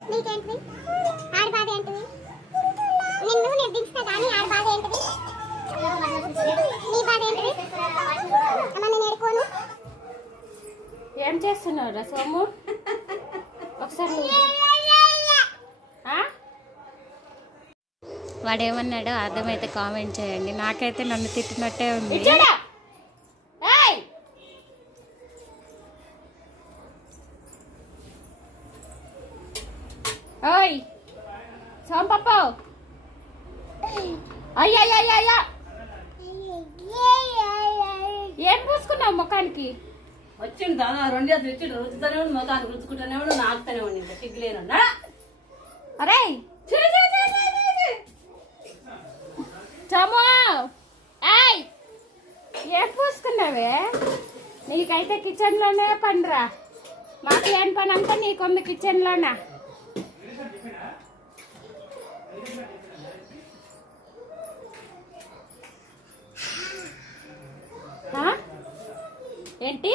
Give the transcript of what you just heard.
నీకేంటి ఆడి బాధ ఏంటిది? నిన్ను నిర్దించుతా కానీ ఆడి బాధ ఏంటిది? నీ బాధ ఏంటిది? అమ్మ నేను ఏడుకోను. ఏం చేస్తున్నావురా సోము? ఒకసారి వాడేమన్నాడో అర్థమైతే కామెంట్ చేయండి. నాకైతే నన్ను తిట్టినట్టే ఉంది. ఓయ్ సోంపప్ప అయ్యా ఏం పూసుకున్నావు ముఖానికి? వచ్చిండు దాదా 2 చేతులు ఇచ్చి రుచుతూనే ఉండి ముఖానికి రుచుకుంటూనే ఉండి నాకుతూనే ఉండి సిగ్గులేనున్నా. అరే చమో ఏయ్ ఏం పూసుకున్నావే? నీకైతే కిచెన్లోనే పనిరా. మాకు ఏం పని అంతా నీకుంది కిచెన్లోనా? ఏంటి